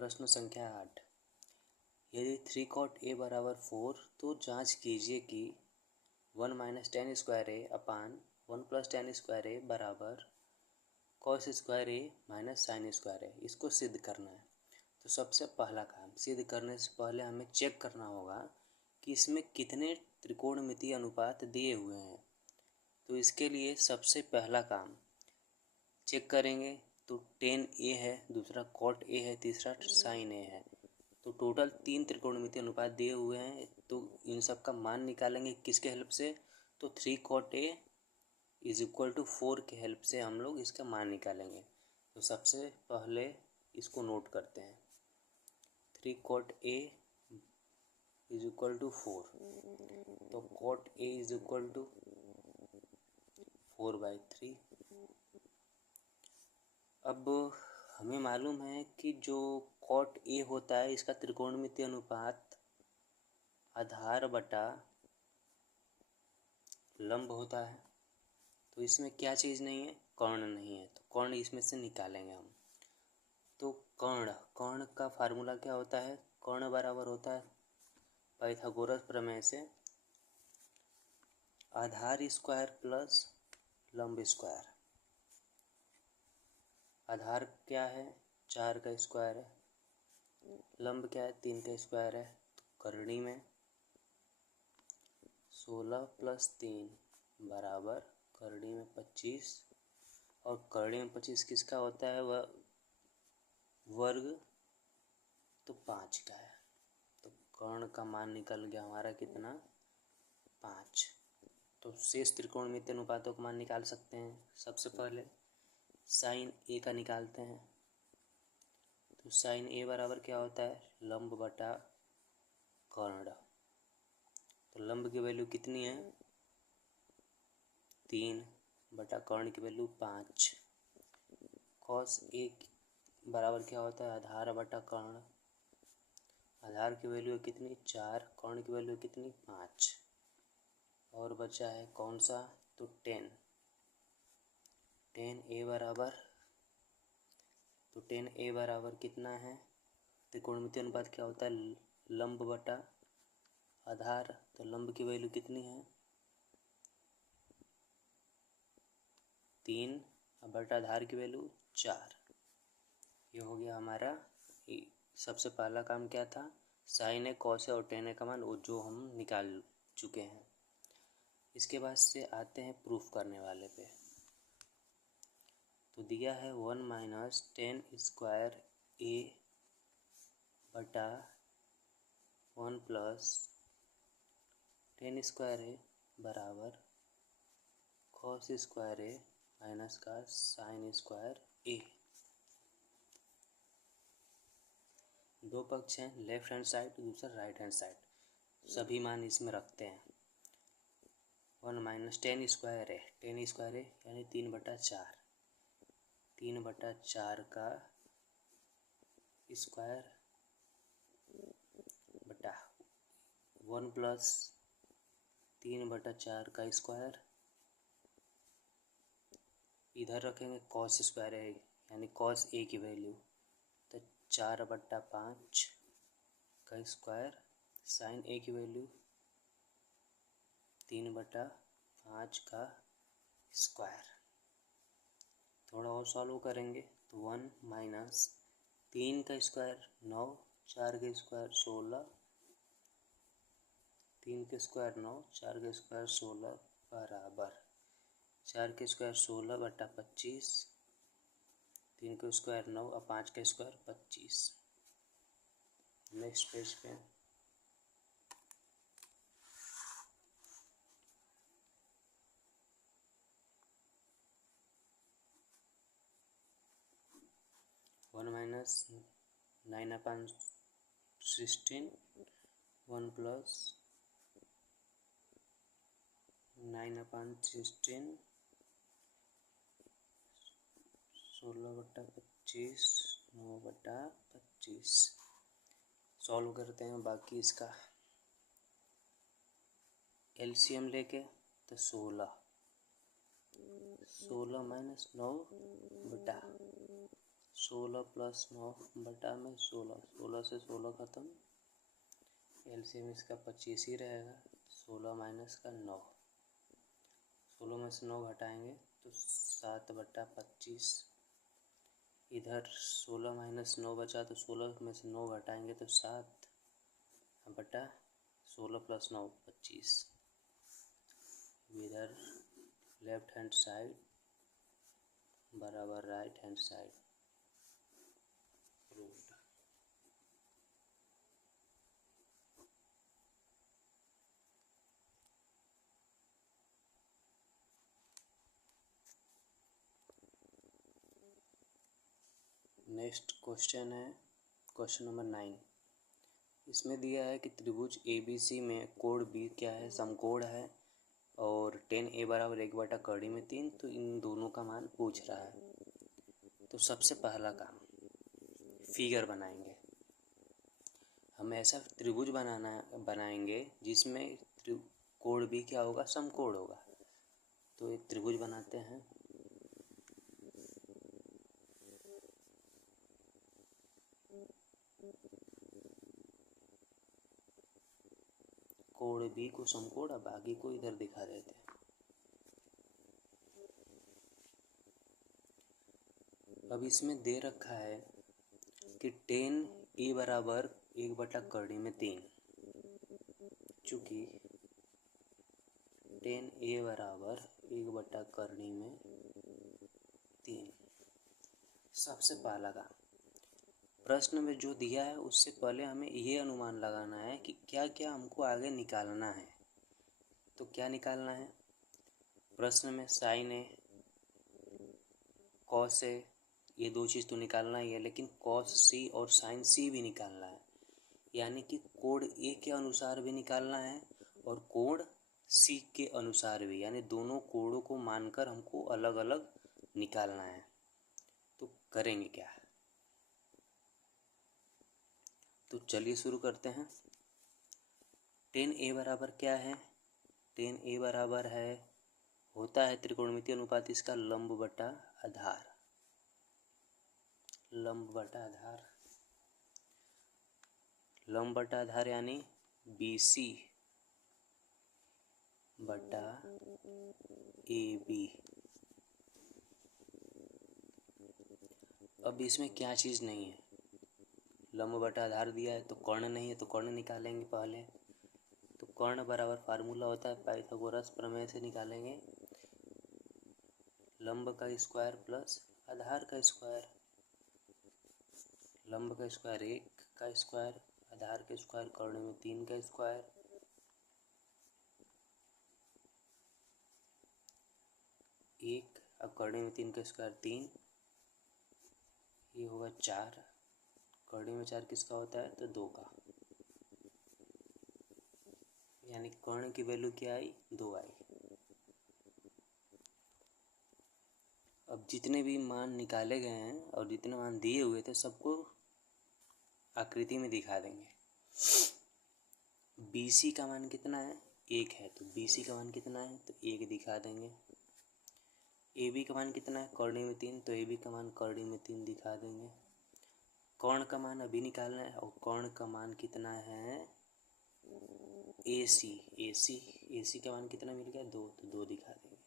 प्रश्न संख्या 8। यदि 3 cot a बराबर 4 तो जांच कीजिए कि 1 माइनस टेन स्क्वायर ए अपान 1 प्लस टेन स्क्वायर ए बराबर कॉस स्क्वायर ए माइनस साइन स्क्वायर ए। इसको सिद्ध करना है। तो सबसे पहला काम, सिद्ध करने से पहले हमें चेक करना होगा कि इसमें कितने त्रिकोणमितीय अनुपात दिए हुए हैं। तो इसके लिए सबसे पहला काम चेक करेंगे तो टेन ए है, दूसरा कॉट ए है, तीसरा साइन ए है। तो टोटल 3 त्रिकोणमितीय अनुपात दिए हुए हैं। तो इन सब का मान निकालेंगे किसके हेल्प से? तो 3 cot a is equal to 4 के हेल्प से हम लोग इसका मान निकालेंगे। तो सबसे पहले इसको नोट करते हैं। 3 cot a is equal to 4। तो cot a is equal to 4/3। अब हमें मालूम है कि जो cot a होता है इसका त्रिकोणमितीय अनुपात आधार बटा लंब होता है। तो इसमें क्या चीज़ नहीं है? कर्ण नहीं है। तो कर्ण इसमें से निकालेंगे हम। तो कर्ण का फार्मूला क्या होता है? कर्ण बराबर होता है पाइथागोरस प्रमेय से आधार स्क्वायर प्लस लंब स्क्वायर। आधार क्या है? 4 का स्क्वायर है। लंब क्या है? 3 का स्क्वायर है। तो करणी में 16 प्लस 3 बराबर करणी में 25। और करणी में 25 किसका होता है? वह वर्ग तो 5 का है। तो कर्ण का मान निकल गया हमारा कितना? 5। तो शेष त्रिकोणमितीय अनुपातों का मान निकाल सकते हैं। सबसे पहले साइन ए का निकालते हैं। तो साइन ए बराबर क्या होता है? लंब बटा कर्ण। तो लंब की वैल्यू कितनी है? 3 बटा कर्ण की वैल्यू 5। कॉस ए बराबर क्या होता है? आधार बटा कर्ण। आधार की वैल्यू कितनी? 4। कर्ण की वैल्यू कितनी? 5। और बचा है कौन सा? तो 10 ए बराबर। तो 10 ए बराबर कितना है? त्रिकोणमितीय अनुपात क्या होता है? लंब बटा आधार। तो लंब की वैल्यू कितनी है? 3 बटा आधार की वैल्यू 4। ये हो गया हमारा। सबसे पहला काम क्या था? साइन ए, कॉस ए और टेन ए का मान वो जो हम निकाल चुके हैं। इसके बाद से आते हैं प्रूफ करने वाले पे। तो दिया है 1 माइनस टेन स्क्वायर ए बटा 1 प्लस टेन स्क्वायर ए बराबर कॉस स्क्वायर ए माइनस का साइन स्क्वायर ए। दो पक्ष हैं, लेफ्ट हैंड साइड दूसरा राइट हैंड साइड। सभी मान इसमें रखते हैं। 1 माइनस टेन स्क्वायर है यानी 3/4। 3/4 का स्क्वायर बटा 1 प्लस 3/4 का स्क्वायर। इधर रखेंगे कॉस स्क्वायर है यानी कॉस ए की वैल्यू। तो 4/5 का स्क्वायर। साइन ए की वैल्यू 3/5 का स्क्वायर। थोड़ा और सॉल्व करेंगे तो 1 माइनस 3 का स्क्वायर 9, 4 का स्क्वायर 16, 3 का स्क्वायर 9, 4 का स्क्वायर 16 बराबर 4 का स्क्वायर 16/25, 3 का स्क्वायर 9 और 5 का स्क्वायर 25। नेक्स्ट पेज पे 1 माइनस 9/16, 1 प्लस 9/16, 16/25, 9/25। सॉल्व करते हैं बाकी इसका एलसीएम लेके। तो 16 माइनस 9/16 16 + 9 बटा में 16, 16 से 16 ख़त्म, एलसीएम इसका 25 ही रहेगा। 16 माइनस का 9, 16 में से 9 घटाएंगे तो 7/25। इधर 16 माइनस 9 बचा तो 16 में से 9 घटाएंगे तो 7/16 + 9 25। इधर लेफ्ट हैंड साइड बराबर right hand side root. Next question है क्वेश्चन नंबर 9। इसमें दिया है कि त्रिभुज ABC में कोण B क्या है, समकोण है और tan A बराबर 1/3। तो इन दोनों का मान पूछ रहा है। तो सबसे पहला काम फिगर बनाएंगे। हम ऐसा त्रिभुज बनाएंगे जिसमें कोण B क्या होगा, समकोण होगा। तो एक त्रिभुज बनाते हैं। कोण B को समकोण, अब आगे को इधर दिखा देते हैं। अब इसमें दे रखा है कि tan A बराबर 1/3। चूँकि tan A बराबर 1/3। सबसे पहला काम प्रश्न में जो दिया है उससे पहले हमें ये अनुमान लगाना है कि क्या क्या हमको आगे निकालना है। तो क्या निकालना है, प्रश्न में sin A cos A ये दो चीज़ तो निकालना ही है, लेकिन cos C और sin C भी निकालना है। यानी कि कोण A के अनुसार भी निकालना है और कोण C के अनुसार भी, यानी दोनों कोणों को मानकर हमको अलग अलग निकालना है। तो करेंगे क्या, तो चलिए शुरू करते हैं। tan A बराबर क्या है, tan A बराबर होता है त्रिकोणमितीय अनुपात इसका लंब बटा आधार। लंब बटा आधार यानी BC बटा AB। अब इसमें क्या चीज़ नहीं है, लंब बटा आधार दिया है तो कर्ण नहीं है, तो कर्ण निकालेंगे पहले। तो कर्ण बराबर फार्मूला होता है पाइथागोरस प्रमेय से निकालेंगे, लंब का स्क्वायर प्लस आधार का स्क्वायर। लंब का स्क्वायर 1 का स्क्वायर, आधार का स्क्वायर कर्ण में 3 का स्क्वायर। एक अब कर्ण में 3 का स्क्वायर 3, ये होगा 4। कर्ण में 4 किसका होता है, तो 2 का। यानी कर्ण की वैल्यू क्या आई, 2 आई। अब जितने भी मान निकाले गए हैं और जितने मान दिए हुए थे सबको आकृति में दिखा देंगे। BC का मान कितना है, 1 है, तो BC का मान कितना है, तो 1 दिखा देंगे। AB का मान कितना है, कर्ण में 3, तो AB का मान कर्ण में 3 दिखा देंगे। कर्ण का मान अभी निकालना है और कर्ण का मान कितना है, AC का मान कितना मिल गया, 2, तो 2 दिखा देंगे।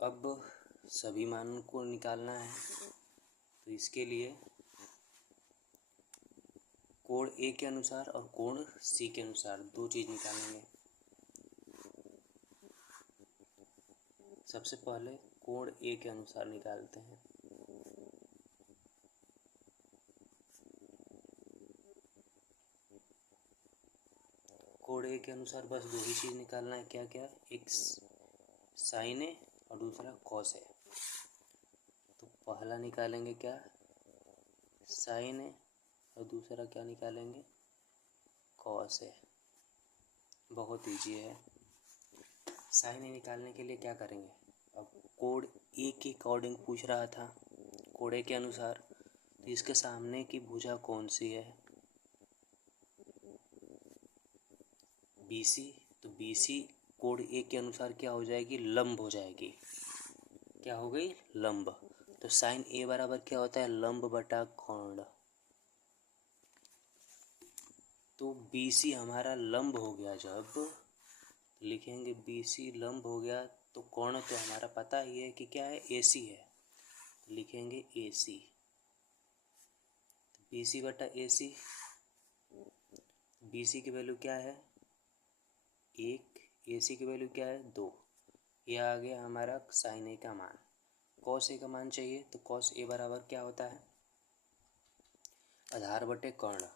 अब सभी मानों को निकालना है, तो इसके लिए कोण A के अनुसार और कोण C के अनुसार दो चीज़ निकालेंगे। सबसे पहले कोण A के अनुसार निकालते हैं। कोण A के अनुसार बस दो ही चीज़ निकालना है, क्या क्या, एक sin A और दूसरा cos A। तो पहला निकालेंगे क्या, sin A और दूसरा क्या निकालेंगे, cos A। बहुत ईजी है। sin A निकालने के लिए क्या करेंगे, अब कोण A के अकॉर्डिंग पूछ रहा था, कोण A के अनुसार, तो इसके सामने की भुजा कौन सी है, BC। तो BC कोण A के अनुसार क्या हो जाएगी, लंब हो जाएगी। क्या हो गई, लंब। तो साइन ए बराबर क्या होता है, लंब बटा कोण। तो BC हमारा लंब हो गया, जब लिखेंगे BC लंब हो गया तो कोण तो हमारा पता ही है कि क्या है, AC है। तो लिखेंगे AC। BC बटा AC, BC की वैल्यू क्या है 1, AC की वैल्यू क्या है 2। ये आ गया हमारा साइन ए का मान। कॉस ए का मान चाहिए, तो कॉस ए बराबर क्या होता है, आधार बटे कर्ण।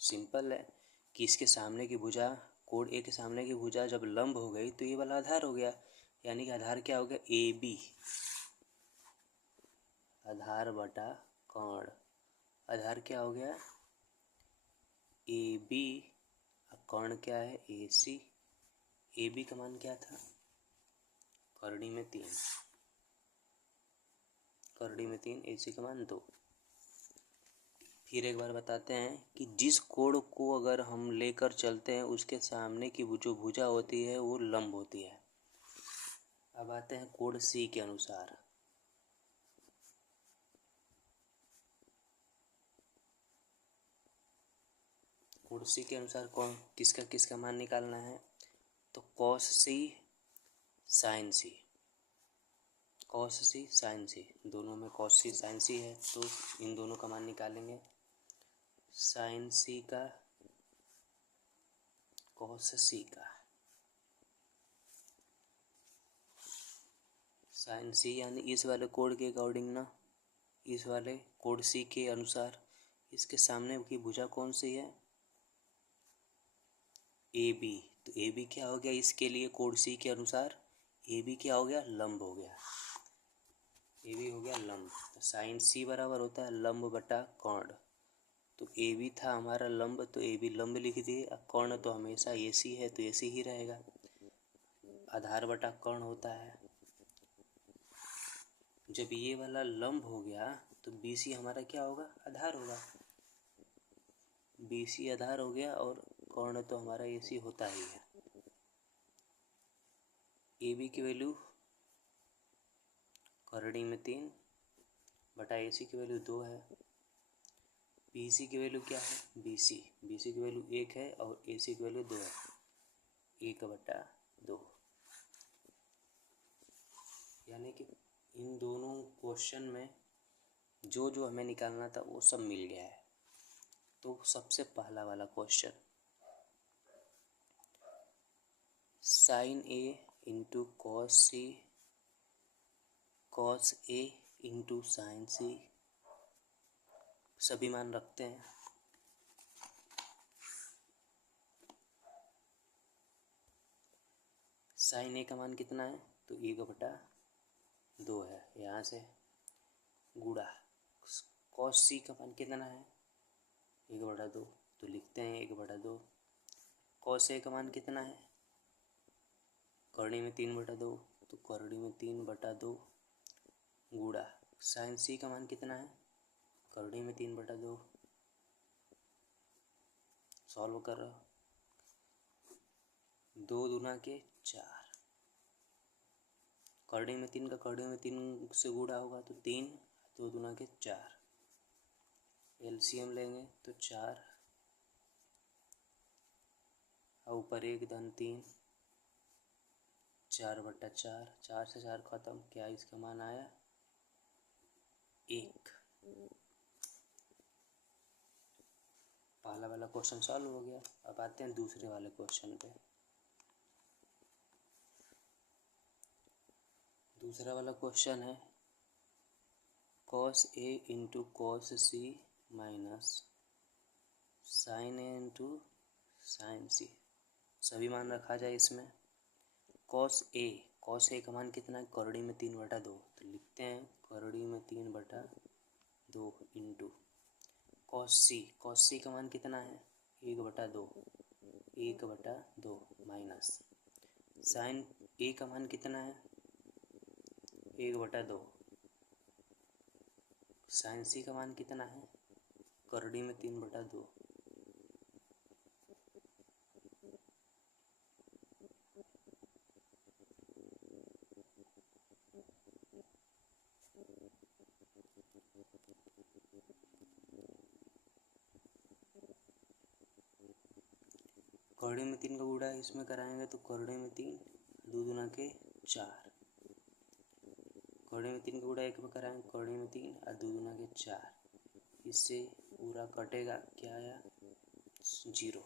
सिंपल है कि इसके सामने की भुजा, कोण ए के सामने की भुजा जब लंब हो गई तो ये वाला आधार हो गया, यानी कि आधार क्या हो गया, AB। आधार बटा कर्ण, आधार क्या हो गया AB, कर्ण क्या है AC। AB का मान क्या था, करड़ी में 3, करड़ी में 3, AC का मान 2। फिर एक बार बताते हैं कि जिस कोण को अगर हम लेकर चलते हैं उसके सामने की जो भुजा होती है वो लंब होती है। अब आते हैं कोण C के अनुसार। कोण C के अनुसार कौन किसका किसका मान निकालना है, तो cos C sin C, cos C sin C, दोनों में cos C sin C है तो इन दोनों का मान निकालेंगे। sin C का cos C का, sin C यानी इस वाले कोण के अकॉर्डिंग ना, इस वाले कोण C के अनुसार इसके सामने की भुजा कौन सी है, AB। तो AB क्या हो गया, इसके लिए कोण C के अनुसार AB क्या हो गया, लंब हो गया, AB हो गया लंब। तो साइन C बराबर होता है लंब बटा कोण। तो AB था हमारा लंब, तो AB लंब लिख दिए। अब कोण तो हमेशा AC है तो AC ही रहेगा, आधार बटा कोण होता है। जब ये वाला लंब हो गया तो BC हमारा क्या होगा, आधार होगा। BC आधार हो गया और कोण तो हमारा AC होता ही है। AB की वैल्यू करड़ी में 3 बटा AC की वैल्यू 2 है। BC की वैल्यू क्या है, BC की वैल्यू 1 है और AC की वैल्यू 2 है, 1 बटा 2। यानी कि इन दोनों क्वेश्चन में जो जो हमें निकालना था वो सब मिल गया है। तो सबसे पहला वाला question, sine A into cos C, cos A into sine C, सभी मान रखते हैं। साइन A का मान कितना है, तो 1 बटा 2 है, यहाँ से गुणा कॉस C का मान कितना है 1 बटा 2, तो लिखते हैं 1 बटा 2। कॉस A का मान कितना है, करड़ी में 3 बटा 2, तो करड़ी में 3 बटा 2 गुणा साइन C का मान कितना है, करड़ी में 3 बटा 2। सॉल्व कर रहा, 2 दूना के 4, करड़ी में 3 का करड़ी में 3 से गुणा होगा तो 3, 2 दूना के 4, LCM लेंगे तो 4 और ऊपर 1 धन 3, 4 बटा 4, 4 से 4 खत्म, क्या इसका मान आया 1। पहला वाला क्वेश्चन सॉल्व हो गया। अब आते हैं दूसरे वाले क्वेश्चन पे। दूसरा वाला क्वेश्चन है cos A into cos C minus sine A into sine C, सभी मान रखा जाए इसमें। cos A का मान कितना है, करड़ी में 3 बटा 2, तो लिखते हैं करड़ी में 3 बटा 2 इंटू कॉस C का मान कितना है 1 बटा 2, 1 बटा 2 माइनस साइन A का मान कितना है 1 बटा 2, साइन C का मान कितना है करड़ी में 3 बटा 2। कौड़े में 3 का गुणा इसमें कराएंगे तो कौड़े में 3, 2 दूना के 4। कौड़े में 3 का गुणा 1 में कराएंगे, कौड़े में 3 और 2 दूना के 4। इससे पूरा कटेगा, क्या आया 0।